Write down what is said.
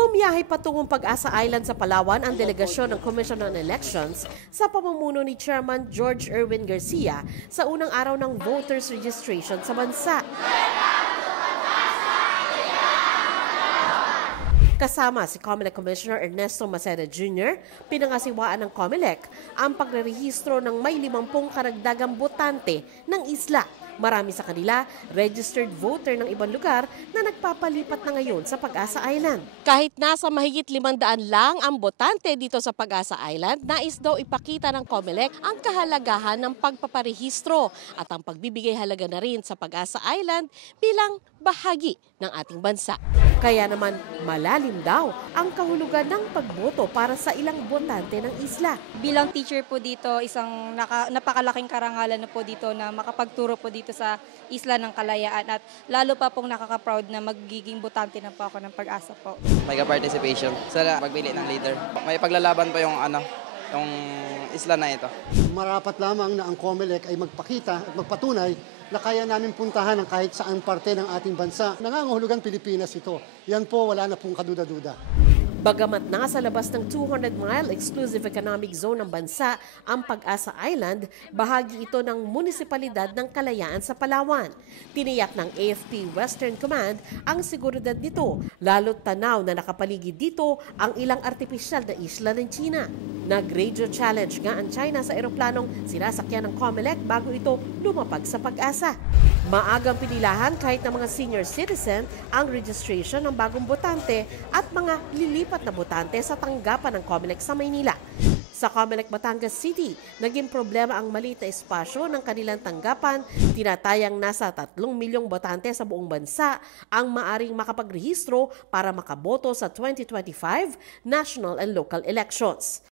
Bumiyahe patungong Pag-asa Island sa Palawan ang delegasyon ng Commission on Elections sa pamumuno ni Chairman George Erwin Garcia sa unang araw ng voters registration sa bansa. Kasama si COMELEC Commissioner Ernesto Maceda Jr., pinangasiwaan ng COMELEC ang pagrerehistro ng may 50 karagdagang botante ng isla. Marami sa kanila registered voter ng ibang lugar na nagpapalipat na ngayon sa Pag-asa Island. Kahit nasa mahigit 500 lang ang botante dito sa Pag-asa Island, nais daw ipakita ng COMELEC ang kahalagahan ng pagpaparehistro at ang pagbibigay halaga na rin sa Pag-asa Island bilang bahagi ng ating bansa. Kaya naman malalim daw ang kahulugan ng pagboto para sa ilang botante ng isla. Bilang teacher po dito, isang napakalaking karangalan na po dito na makapagturo po dito sa Isla ng Kalayaan at lalo pa pong nakaka-proud na magiging botante na po ako ng Pag-asa po. May participation sa pagbili ng leader. May paglalaban pa yung isla na ito. Marapat lamang na ang COMELEC ay magpakita at magpatunay na kaya namin puntahan ang kahit saang parte ng ating bansa. Nangangahulugan Pilipinas ito. Yan po, wala na pong kaduda-duda. Bagamat nasa labas ng 200-mile exclusive economic zone ng bansa ang Pag-asa Island, bahagi ito ng munisipalidad ng Kalayaan sa Palawan. Tiniyak ng AFP Western Command ang seguridad nito, lalo't tanaw na nakapaligid dito ang ilang artipisyal na isla ng China. Nag-radio challenge nga ang China sa eroplanong sinasakyan ng COMELEC bago ito lumapag sa Pag-asa. Maagang pinilahan kahit ng mga senior citizen ang registration ng bagong botante at mga lilipat na botante sa tanggapan ng COMELEC sa Maynila. Sa COMELEC Batangas City, naging problema ang maliit na espasyo ng kanilang tanggapan. Tinatayang nasa 3 milyong botante sa buong bansa ang maaring makapagrehistro para makaboto sa 2025 national and local elections.